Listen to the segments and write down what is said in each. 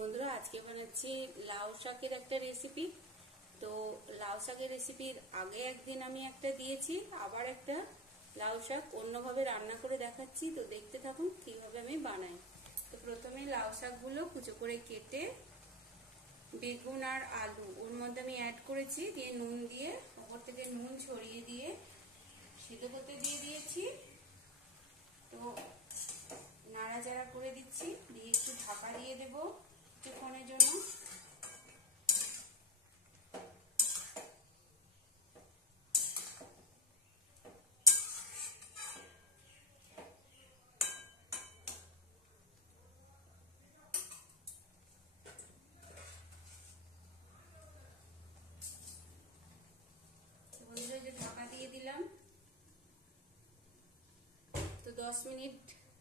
বন্ধুরা আজকে বানাচ্ছি লাউ শাকের একটা রেসিপি। তো লাউ শাকের রেসিপির আগে একদিন আমি একটা দিয়েছি, আবার একটা লাউ শাক অন্যভাবে রান্না করে দেখাচ্ছি। তো দেখতে থাকুন কিভাবে আমি বানাই। তো প্রথমে লাউ শাকগুলো কুচো করে কেটে বেগুন আর আলু ওর মধ্যে আমি অ্যাড করেছি, দিয়ে নুন দিয়ে ওপর থেকে নুন ছড়িয়ে দিয়ে সিদ্ধ করতে দিয়ে দিয়েছি। তো নাড়াচাড়া করে দিচ্ছি, দিয়ে একটু ঢাকা দিয়ে দেবো কিছুক্ষণের জন্য। ঢাকা দিয়ে দিলাম। তো 10 মিনিট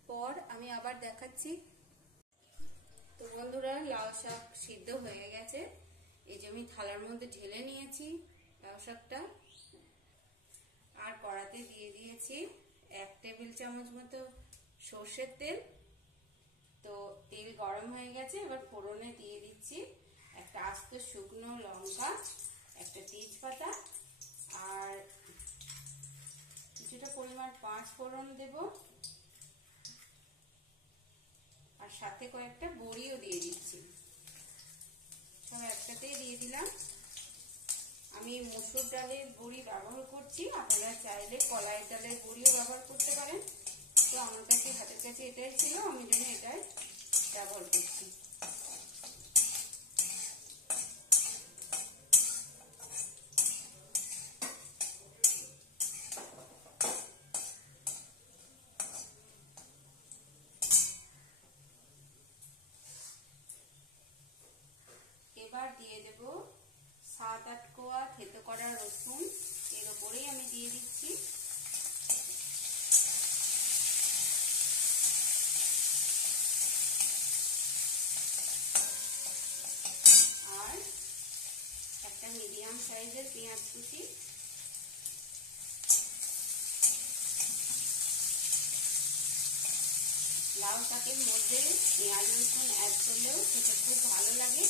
পর আমি আবার দেখাচ্ছি। তো বন্ধুরা লাউ শাক সিদ্ধ হয়ে গেছে, এই যে আমি থালার মধ্যে ঢেলে নিয়েছি লাউ শাকটা। আর কড়াতে দিয়ে দিয়েছি 1 টেবিল চামচ মতো সর্ষের তেল। তো তেল গরম হয়ে গেছে, এবার ফোড়নে দিয়ে দিচ্ছি একটা আস্ত শুকনো লঙ্কা, একটা তেজপাতা আর কিছুটা পরিমাণ 5 ফোড়ন দেব, আর সাথে কয়েকটা বড়িও দিয়ে দিচ্ছি। সব একসাথে দিয়ে দিলাম। আমি মসুর ডালের বড়ি ব্যবহার করছি, আপনারা চাইলে কলাই ডালের বড়িও ব্যবহার করতে পারেন। তো আমার কাছে হাতের কাছে এটাই ছিল, আমি জন্য এটাই ব্যবহার করছি। এবার দিয়ে দেব 7-8 কোয়া থেতো করা রসুন, এর উপরেই আমি দিয়ে দিচ্ছি। আর একটা মিডিয়াম সাইজের পেঁয়াজ কুচি। লাউ শাকের মধ্যে পেঁয়াজ রসুন অ্যাড করলেও খেতে খুব ভালো লাগে।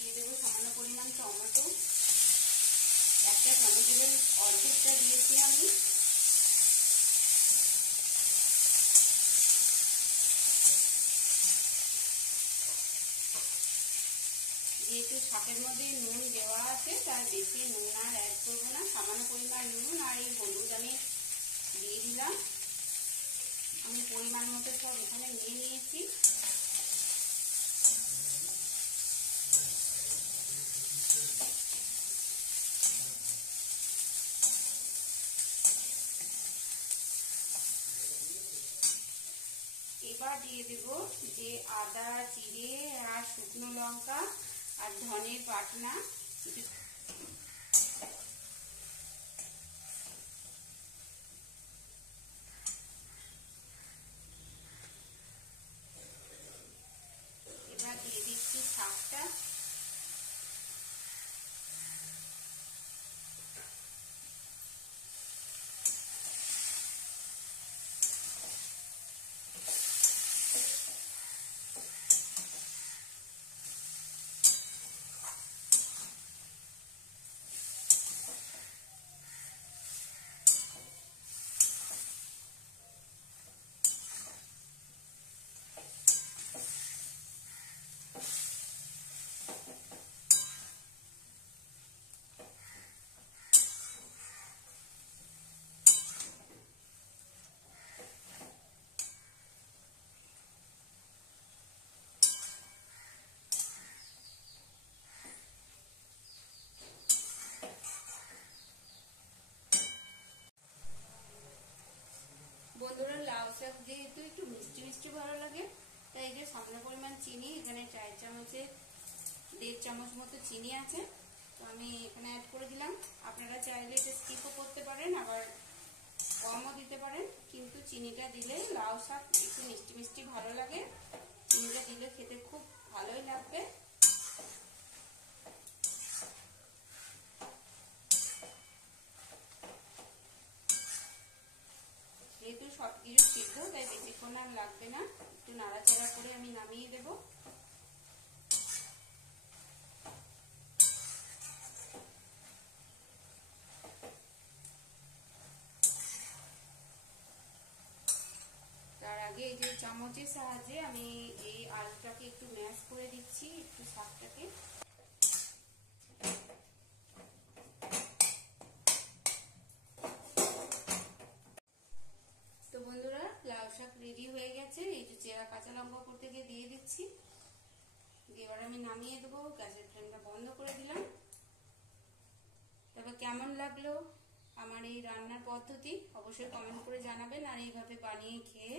দিয়ে দেবো সামান্য পরিমাণ টমেটো, একটা টমেটোর অর্ধেকটা দিয়েছি আমি। যেহেতু শাকের মধ্যে নুন দেওয়া আছে, তাই বেশি নুন আর অ্যাড করবো না, সামান্য পরিমাণ নুন আর এই হলুদ আমি দিয়ে দিলাম। আমি পরিমাণ মতো সব এখানে নিয়ে নিয়েছি। এবার দিয়ে দেব যে আদা জিরে আর শুকনো লঙ্কা আর ধনের বাটনা। এবার দিয়ে দিচ্ছি শাকটা। বন্ধুরা লাউ শাক যেহেতু একটু মিষ্টি মিষ্টি ভালো লাগে, তাই যে সামান্য পরিমাণ চিনি এখানে 4 চামচে 1.5 চামচ মতো চিনি আছে, তো আমি এখানে অ্যাড করে দিলাম। আপনারা চাইলে এটা স্কিপও করতে পারেন, আবার কমও দিতে পারেন, কিন্তু চিনিটা দিলে লাউ শাক একটু মিষ্টি মিষ্টি ভালো লাগে। চিনিটা দিলে খেতে খুব ভালোই লাগবে। যেহেতু সব কিছু সিদ্ধ, তাই বেশিক্ষণ আর লাগবে না, একটু নাড়াচাড়া করে আমি নামিয়ে দেব। তার আগে এই যে চামচের সাহায্যে আমি এই আলুটাকে একটু ম্যাশ করে দিচ্ছি, একটু শাকটাকে। তো বন্ধুরা, লাউ শাক রেডি হয়ে গেছে। এই যে চেরা কাঁচা লঙ্কা করতে গিয়ে দিয়ে দিচ্ছি, এবার আমি নামিয়ে দেবো। গ্যাসের ফ্লেমটা বন্ধ করে দিলাম। তবে কেমন লাগলো আমার এই রান্নার পদ্ধতি অবশ্যই কমেন্ট করে জানাবেন, আর এইভাবে বানিয়ে খেয়ে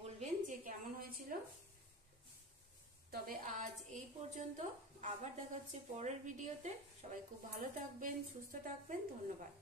বলবেন যে কেমন হয়েছিল। তবে আজ এই পর্যন্ত, আবার দেখা হচ্ছে পরের ভিডিওতে। সবাই খুব ভালো থাকবেন, সুস্থ থাকবেন। ধন্যবাদ।